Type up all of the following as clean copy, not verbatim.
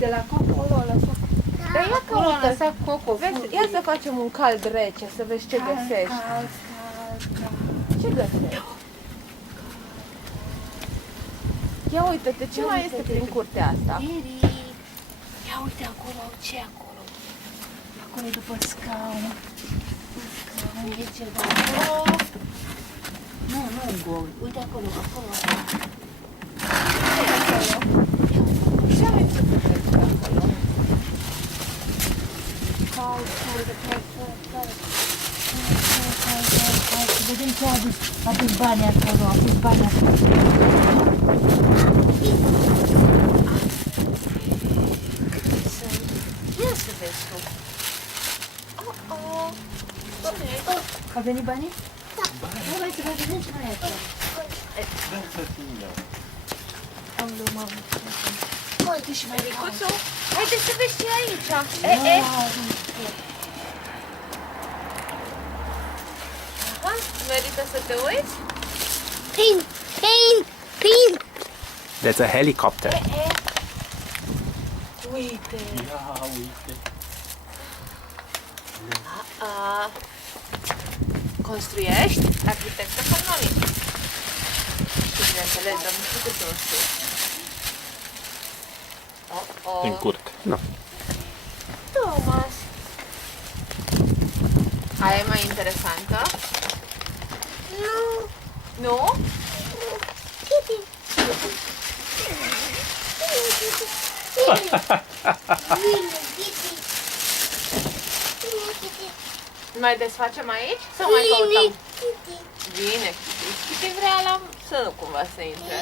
Uite, la Coco. Acolo, lăsa. Dar ia Acolo a caută. lăsat Coco. Vezi, ia să facem un cald rece, să vezi ce găsești. Cald. Ce găsești? Ia uite-te, ce mai este prin curtea asta? Miri. Ia uite acolo, ce e acolo? Acolo e după scaun. Scaun, e ceva acolo. Nu, nu e gol. Uite acolo, acolo. Ce ai ce găsești acolo? Cald. Să vedem ce a adus banii acolo, a pus banii acolo. Ia să vezi tu. A venit banii? Da. Hai să vedem ce mai e acolo. Aoleu, mamă. Uite și mai Micuțu, haide să vezi ce e aici. Aha, merită să te uiți? Pink, pink, pink. There's a helicopter. Uite. Ia uite. Construiești? Arhitectă canonic. Și bineînțeles, dar nu știu cât nu știu. În curte. Nu. Thomas. Aia e mai interesantă? Nu. Nu? Kitty. Mai desfacem aici? Sau mai căutăm? Bine, Kitty vrea să nu cumva să intre.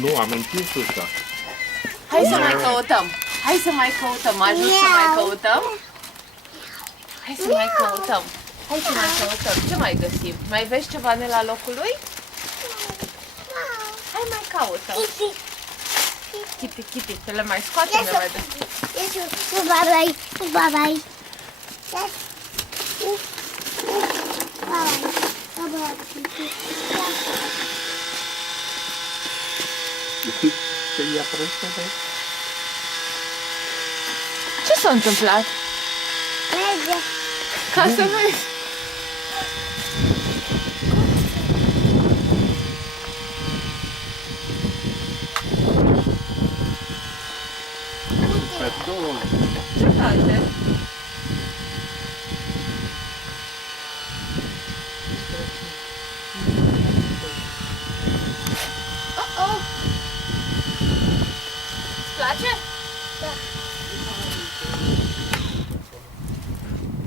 Nu, am întins ușa. Hai să mai căutăm. Hai să mai căutăm. Ajut să mai căutăm? Hai să mai căutăm. Hai să mai căutăm. Ce mai găsim? Mai vezi ceva ne la locul lui? Hai mai caută. Kitty, Kitty, să le mai scoatem, le mai găsim. Bye-bye. Bye-bye. Te ia prăștere? Ce s-a întâmplat? Merge. Ca să vezi. Perdon. Ce face? Oh-oh! Îți place? Da.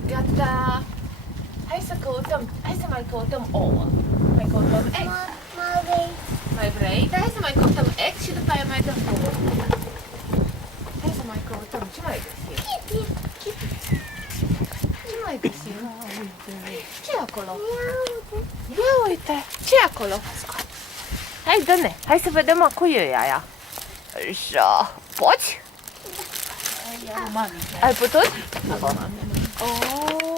Gata! Hai să căutăm, hai să mai căutăm ouă. Mai căutăm egg. Mai vrei? Da, hai să mai căutăm egg și după aia mai dăm ouă. Hai să mai căutăm. Ce mai găsim? Ce mai găsim? Ce e acolo? Ia uite! Ce e acolo? Hai, dă-ne! Hai să vedem a cui e aia. Așa. Poți? Ai putut? Oh!